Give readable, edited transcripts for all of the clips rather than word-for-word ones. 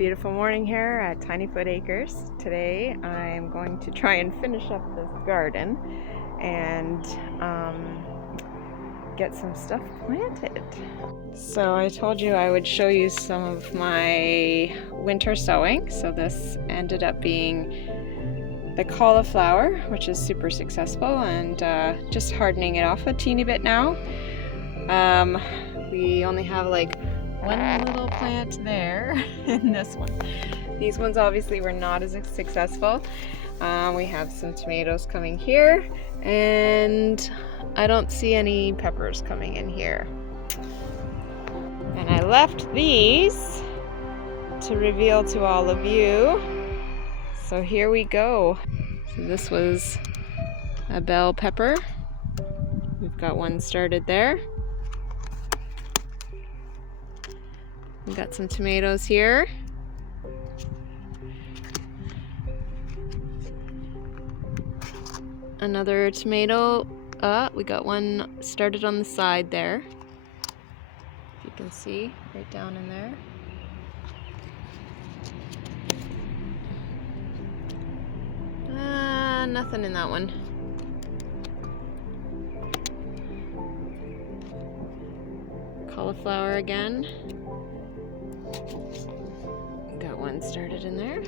Beautiful morning here at Tiny Foot Acres. Today I'm going to try and finish up this garden and get some stuff planted. So I told you I would show you some of my winter sowing. So this ended up being the cauliflower, which is super successful, and just hardening it off a teeny bit now. We only have like one little plant there and this one. These ones obviously were not as successful. We have some tomatoes coming here, and I don't see any peppers coming in here. And I left these to reveal to all of you. So here we go. So this was a bell pepper. We've got one started there. We've got some tomatoes here. Another tomato. We got one started on the side there. You can see right down in there. Nothing in that one. Cauliflower again. Got one started in there.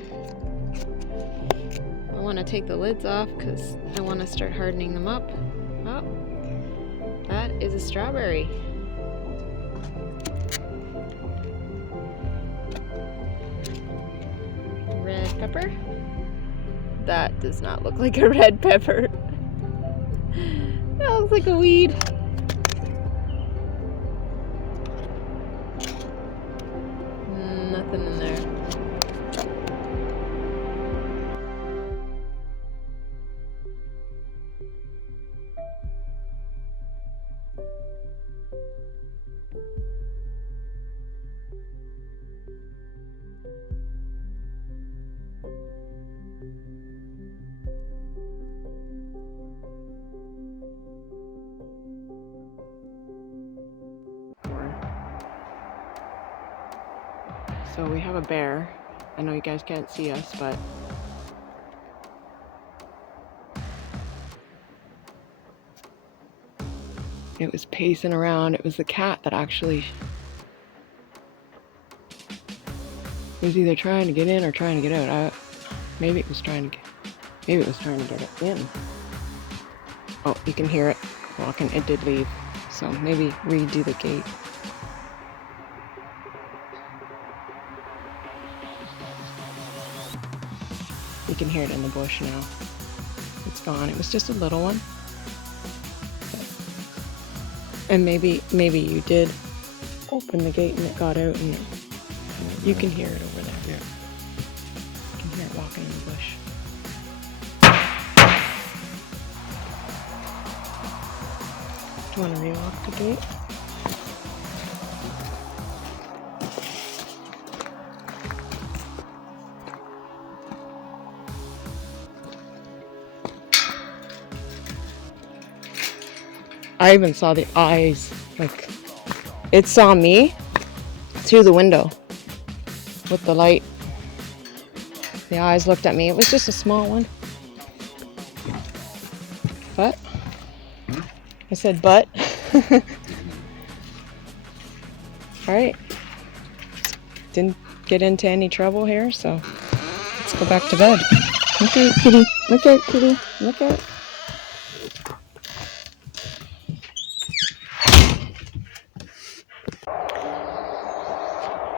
I want to take the lids off because I want to start hardening them up. Oh, that is a strawberry. Red pepper. That does not look like a red pepper. That looks like a weed. Nothing in there. So we have a bear. I know you guys can't see us, but it was pacing around. It was the cat that actually was either trying to get in or trying to get out. Maybe it was trying to get it in. Oh, you can hear it walking. It did leave. So maybe redo the gate. You can hear it in the bush now. It's gone. It was just a little one. And maybe you did open the gate and it got out, and you can hear it over there. Yeah. You can hear it walking in the bush. Do you want to re-lock the gate? I even saw the eyes, like it saw me through the window with the light. The eyes looked at me. It was just a small one. But I said, but. All right. Didn't get into any trouble here, so let's go back to bed. Look out, kitty. Look out, kitty. Look out.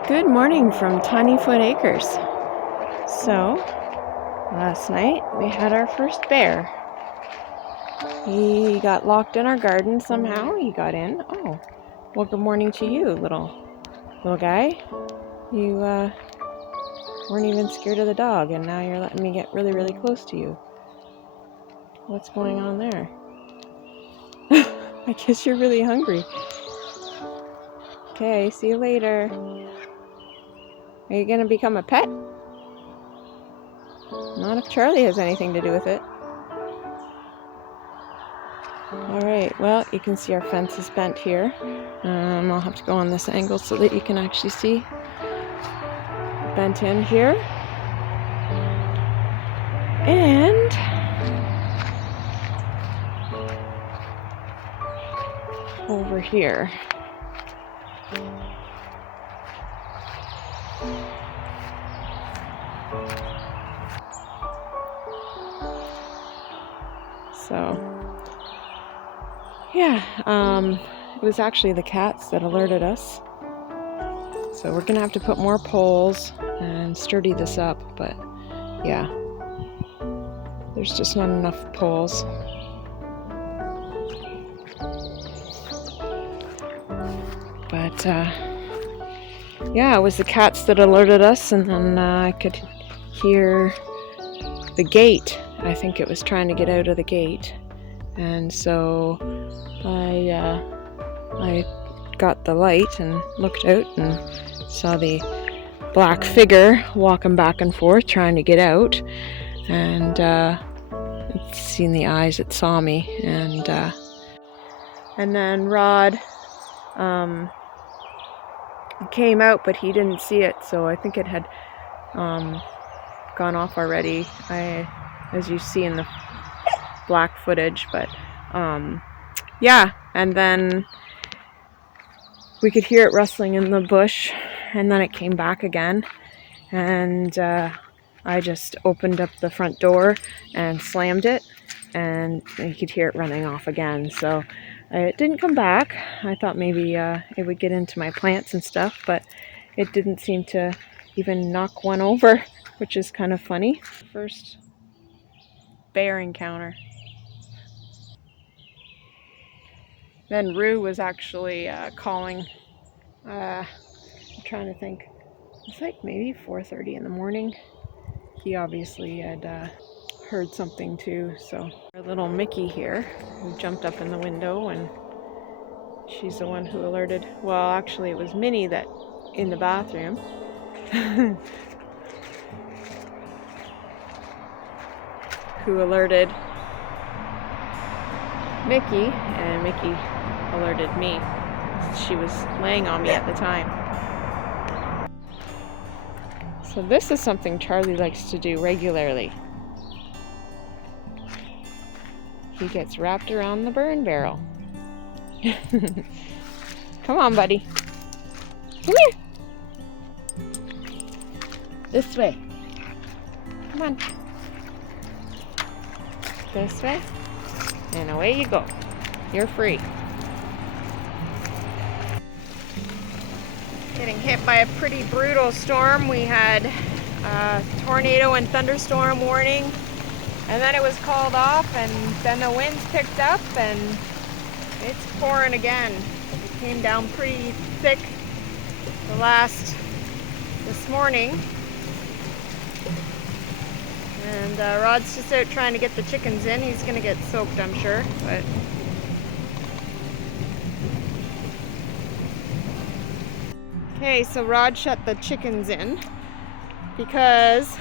Good morning from Tiny Foot Acres. So, last night we had our first bear. He got locked in our garden somehow. He got in. Oh, well, good morning to you, little guy. You weren't even scared of the dog, and now you're letting me get really, really close to you. What's going on there? I guess you're really hungry. Okay, see you later. Are you gonna become a pet? Not if Charlie has anything to do with it. Alright, well, you can see our fence is bent here. I'll have to go on this angle so that you can actually see. bent in here. And over here. So, yeah, it was actually the cats that alerted us. So we're gonna have to put more poles and sturdy this up, but yeah, there's just not enough poles. But yeah, it was the cats that alerted us, and then I could hear the gate. I think it was trying to get out of the gate, and so I got the light and looked out and saw the black figure walking back and forth trying to get out, and I'd seen the eyes that saw me, and then Rod came out, but he didn't see it, so I think it had gone off already, as you see in the black footage. But yeah, and then we could hear it rustling in the bush, and then it came back again, and I just opened up the front door and slammed it, and you could hear it running off again. So it didn't come back. I thought maybe it would get into my plants and stuff, but it didn't seem to even knock one over, which is kind of funny. First bear encounter. Then Rue was actually calling. I'm trying to think. It's like maybe 4:30 in the morning. He obviously had heard something too. So our little Mickey here, who jumped up in the window, and she's the one who alerted. Well, actually, it was Minnie that in the bathroom. Who alerted Mickey, and Mickey alerted me. She was laying on me at the time. So this is something Charlie likes to do regularly. He gets wrapped around the burn barrel. Come on, buddy. Come here. This way. Come on. This way. And away you go. You're free. Getting hit by a pretty brutal storm. We had a tornado and thunderstorm warning, and then it was called off, and then the winds picked up, and it's pouring again. It came down pretty thick this morning. And Rod's just out trying to get the chickens in. He's gonna get soaked, I'm sure, but okay, so Rod shut the chickens in because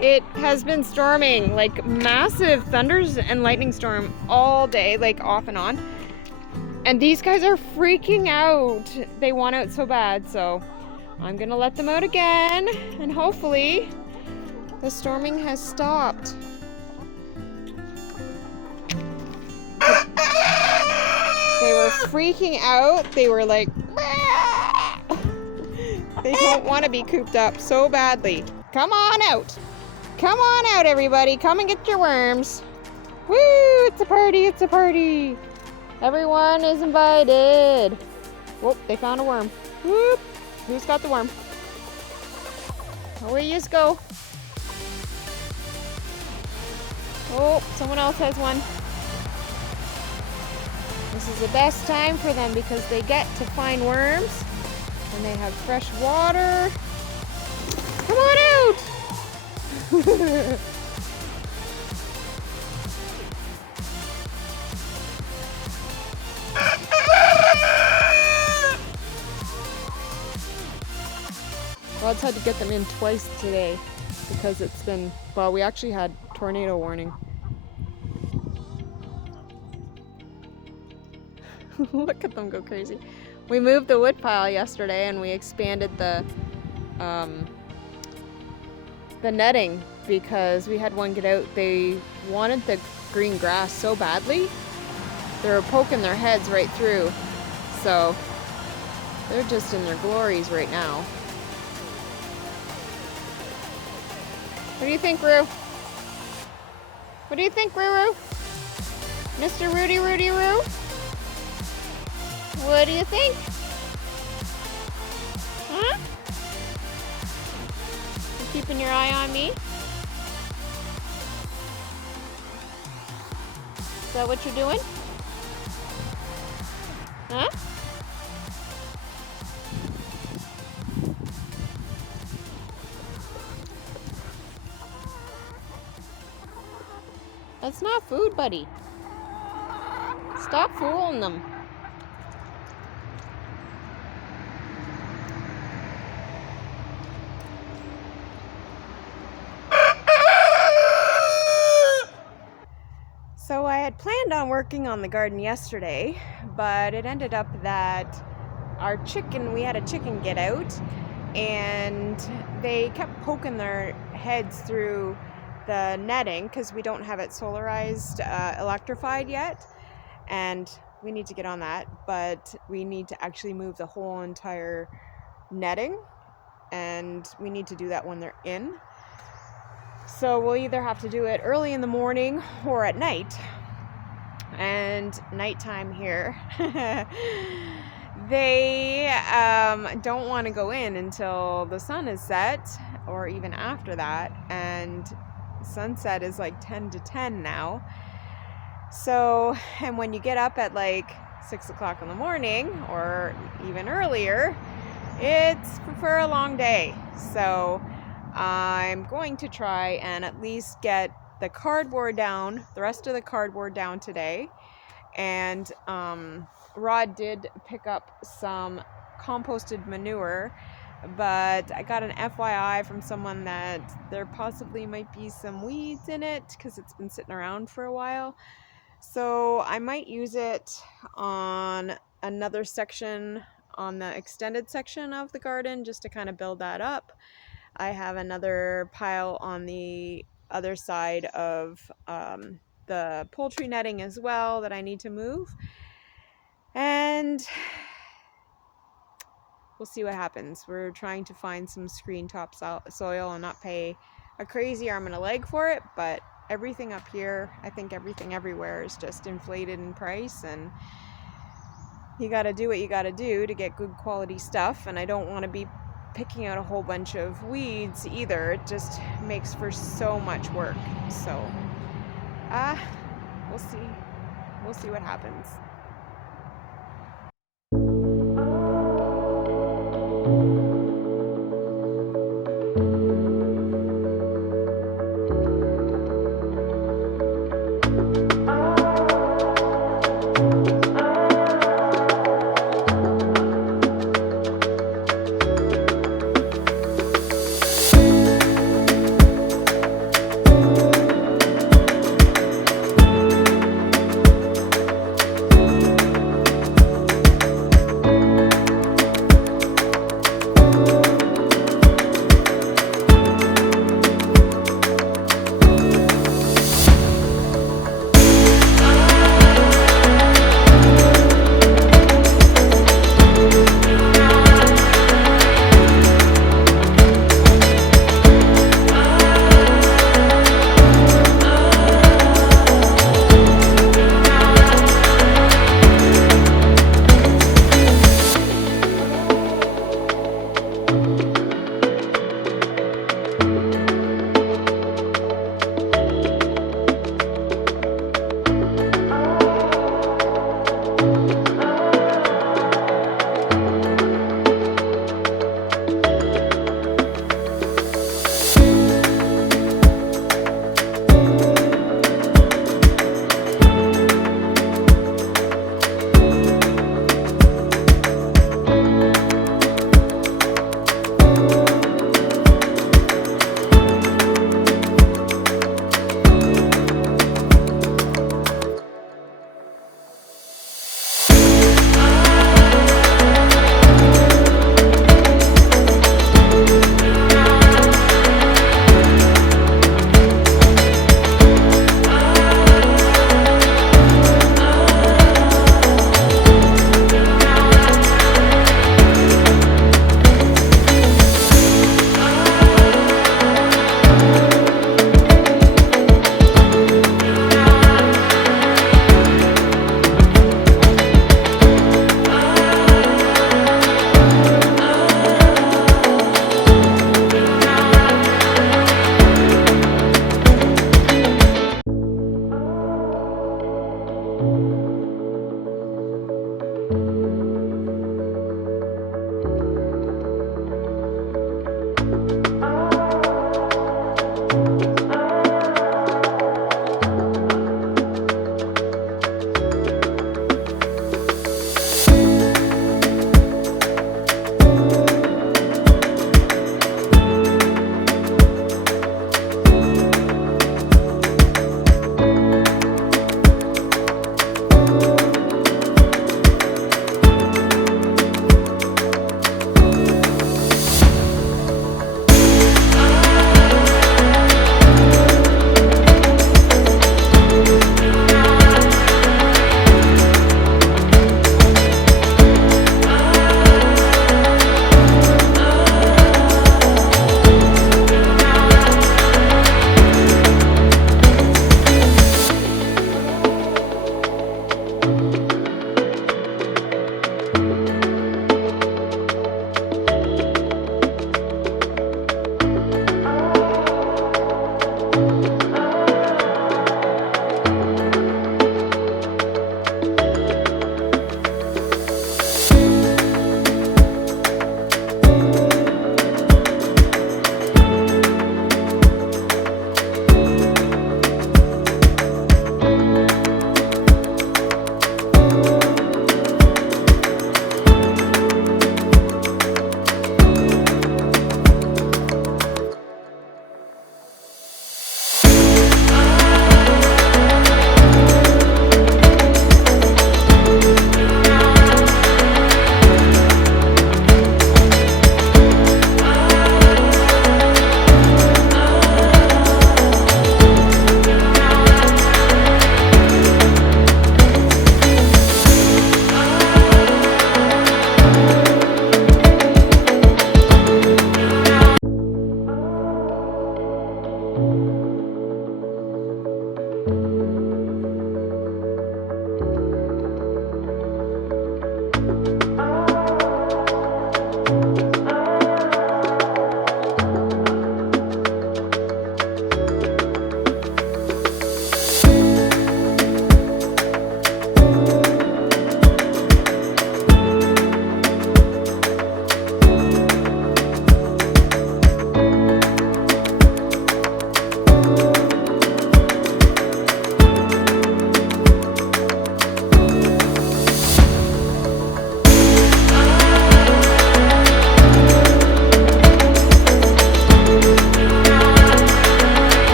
it has been storming, like massive thunders and lightning storm all day, like off and on. And these guys are freaking out. They want out so bad, so I'm gonna let them out again, and hopefully the storming has stopped. They were freaking out. They were like, they don't want to be cooped up so badly. Come on out. Come on out, everybody. Come and get your worms. Woo, it's a party, it's a party. Everyone is invited. Whoop, they found a worm. Whoop, who's got the worm? Away you just go. Oh, someone else has one. This is the best time for them because they get to find worms and they have fresh water. Come on out! Rod's had to get them in twice today because it's been, well, we actually had tornado warning. Look at them go crazy. We moved the wood pile yesterday and we expanded the the netting, because we had one get out. They wanted the green grass so badly. They were poking their heads right through. So they're just in their glories right now. What do you think, Roo? What do you think, Roo? Mr. Rudy Roo? What do you think? Huh? You keeping your eye on me? Is that what you're doing? Huh? That's not food, buddy. Stop fooling them. So I had planned on working on the garden yesterday, but it ended up that we had a chicken get out, and they kept poking their heads through the netting because we don't have it solarized, electrified yet, and we need to get on that, but we need to actually move the whole entire netting, and we need to do that when they're in. So we'll either have to do it early in the morning or at night. And nighttime here, they don't want to go in until the sun is set, or even after that. And sunset is like 10 to 10 now. So, and when you get up at like 6 o'clock in the morning or even earlier, it's for a long day. So I'm going to try and at least get the cardboard down, the rest of the cardboard down today. And Rod did pick up some composted manure, but I got an FYI from someone that there possibly might be some weeds in it because it's been sitting around for a while. So I might use it on another section, on the extended section of the garden, just to kind of build that up. I have another pile on the other side of the poultry netting as well that I need to move. And we'll see what happens. We're trying to find some screen top soil and not pay a crazy arm and a leg for it, but everything up here, I think everything everywhere is just inflated in price, and you got to do what you got to do to get good quality stuff. And I don't want to be picking out a whole bunch of weeds either. It just makes for so much work. So we'll see what happens.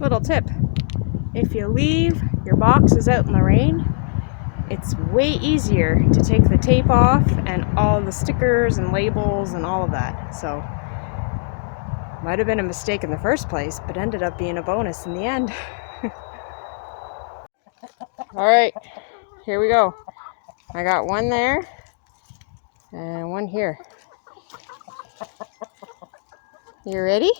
Little tip, if you leave your boxes out in the rain, it's way easier to take the tape off and all the stickers and labels and all of that. So, might have been a mistake in the first place, but ended up being a bonus in the end. Alright, here we go. I got one there and one here. You ready?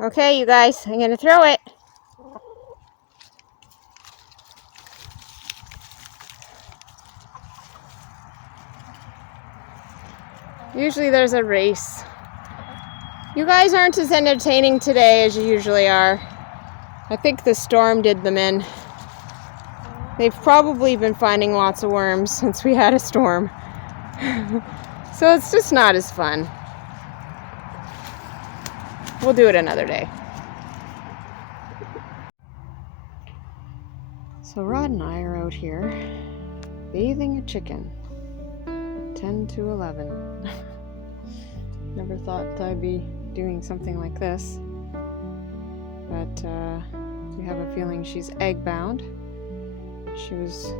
Okay, you guys, I'm gonna throw it. Usually there's a race. You guys aren't as entertaining today as you usually are. I think the storm did them in. They've probably been finding lots of worms since we had a storm. So it's just not as fun. We'll do it another day. So Rod and I are out here bathing a chicken at 10 to 11. Never thought I'd be doing something like this, but we have a feeling she's egg bound. She was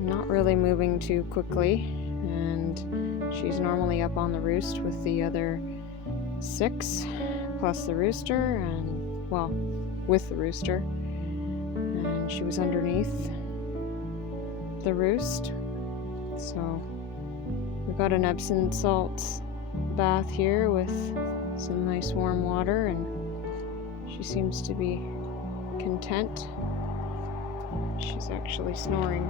not really moving too quickly, and she's normally up on the roost with the other 6 plus the rooster, and well, with the rooster, and she was underneath the roost. So we got an Epsom salt bath here with some nice warm water, and she seems to be content. She's actually snoring.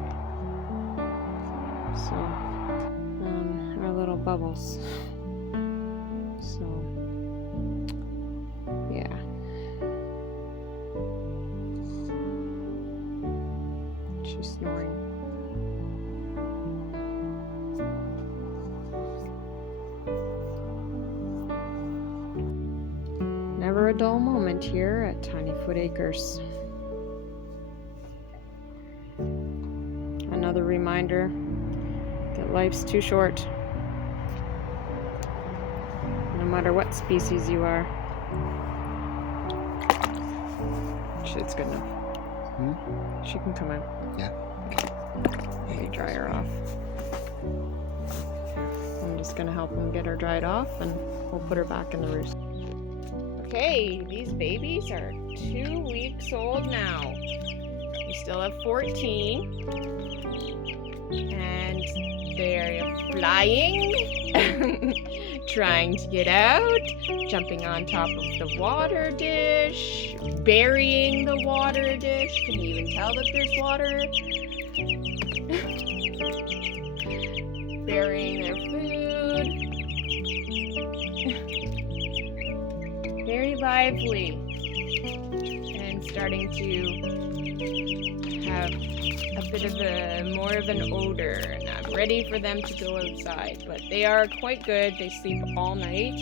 So our little bubbles. So yeah. She's snoring. Never a dull moment here at Tiny Foot Acres. Another reminder that life's too short, no matter what species you are. It's good enough. She can come out. Yeah. Let me dry her off. I'm just gonna help him get her dried off, and we'll put her back in the roost. Okay, these babies are 2 weeks old now. We still have 14, and they're flying, trying to get out, jumping on top of the water dish, burying the water dish. Can you even tell that there's water? Burying their food. Very lively, and starting to have a bit of more of an odor, and I'm ready for them to go outside. But they are quite good. They sleep all night.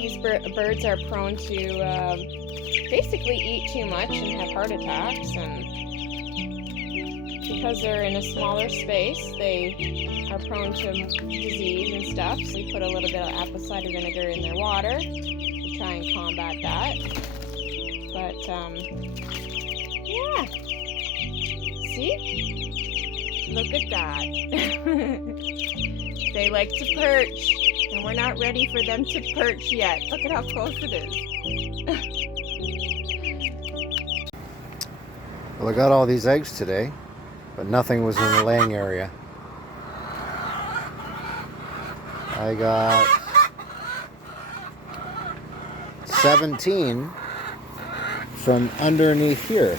These birds are prone to basically eat too much and have heart attacks, and because they're in a smaller space, they are prone to disease and stuff. So we put a little bit of apple cider vinegar in their water to try and combat that. But yeah, see? Look at that. They like to perch, and we're not ready for them to perch yet. Look at how close it is. Well, I got all these eggs today, but nothing was in the laying area. I got 17 from underneath here.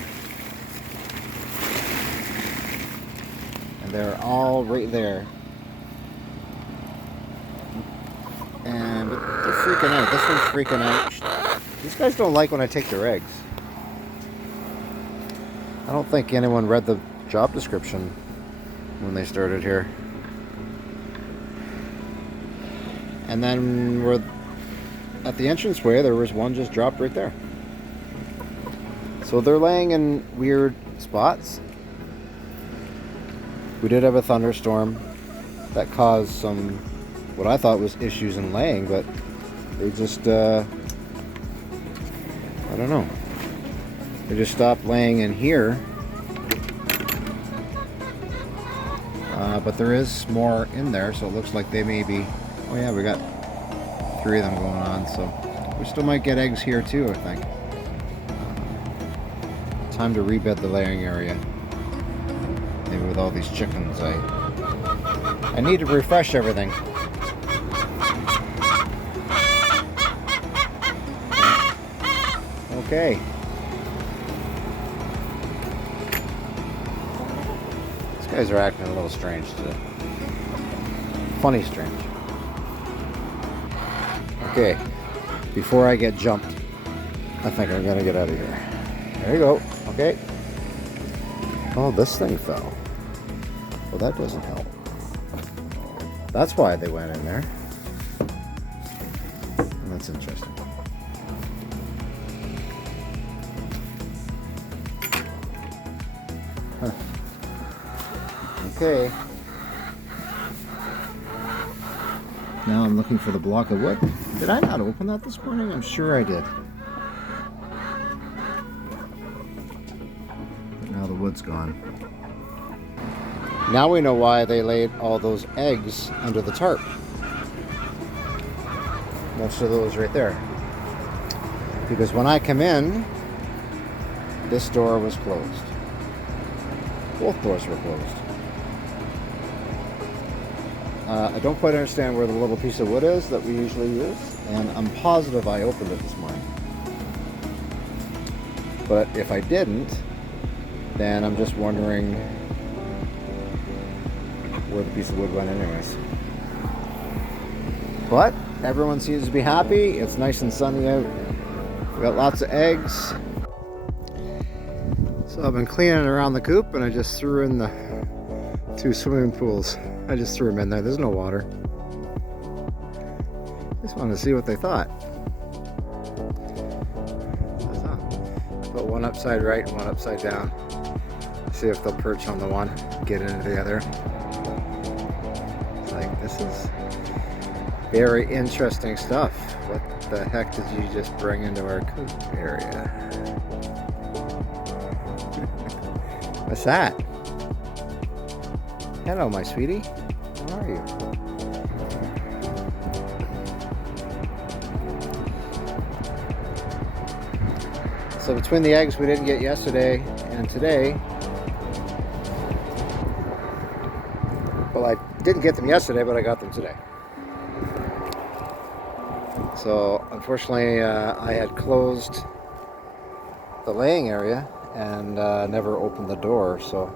And they're all right there. And they're freaking out. This one's freaking out. These guys don't like when I take their eggs. I don't think anyone read the job description when they started here. And then we're at the entranceway, there was one just dropped right there. So they're laying in weird spots. We did have a thunderstorm that caused some, what I thought was issues in laying, but they just, I don't know. They just stopped laying in here. But there is more in there, so it looks like they may be, oh yeah, we got 3 of them going on, so we still might get eggs here too, I think. Time to rebed the laying area. Maybe with all these chickens, I need to refresh everything. Okay. These guys are acting a little strange today. Funny strange. Okay. Before I get jumped, I think I'm gonna get out of here. There you go. Okay. Oh, this thing fell. Well, that doesn't help. That's why they went in there. That's interesting. Huh. Okay. Now I'm looking for the block of wood. Did I not open that this morning? I'm sure I did. But now the wood's gone. Now we know why they laid all those eggs under the tarp. Most of those right there. Because when I come in, this door was closed. Both doors were closed. I don't quite understand where the little piece of wood is that we usually use, and I'm positive I opened it this morning. But if I didn't, then I'm just wondering where the piece of wood went anyways. But everyone seems to be happy. It's nice and sunny out. We got lots of eggs. So I've been cleaning around the coop, and I just threw in the 2 swimming pools. I just threw them in there. There's no water. Just wanted to see what they thought. Put one upside right and one upside down. See if they'll perch on the one, get into the other. It's like, this is very interesting stuff. What the heck did you just bring into our coop area? What's that? Hello, my sweetie. How are you? So between the eggs we didn't get yesterday and today, well, I didn't get them yesterday, but I got them today. So unfortunately, I had closed the laying area and never opened the door, so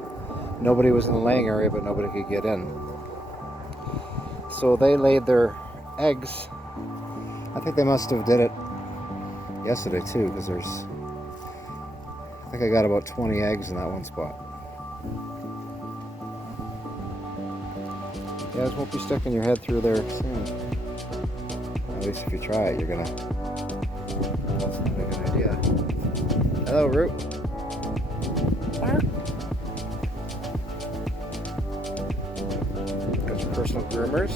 nobody was in the laying area, but nobody could get in. So they laid their eggs. I think they must have did it yesterday too, because I think I got about 20 eggs in that one spot. You guys won't be sticking your head through there soon. At least if you try it, you're gonna. That's not a good idea. Hello, Root. Got your personal groomers.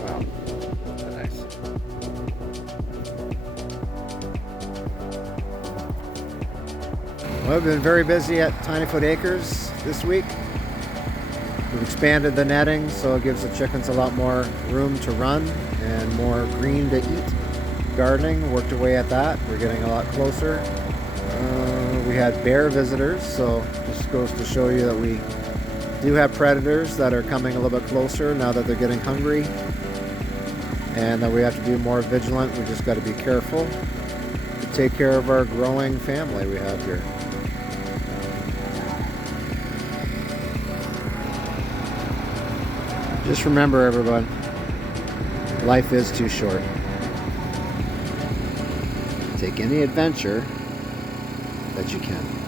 Wow, nice. Well, I've been very busy at Tiny Foot Acres this week. We've expanded the netting, so it gives the chickens a lot more room to run and more green to eat. Gardening, worked away at that. We're getting a lot closer. We had bear visitors, so this goes to show you that we do have predators that are coming a little bit closer now that they're getting hungry, and that we have to be more vigilant. We just got to be careful to take care of our growing family we have here. Just remember, everyone, life is too short. Take any adventure that you can.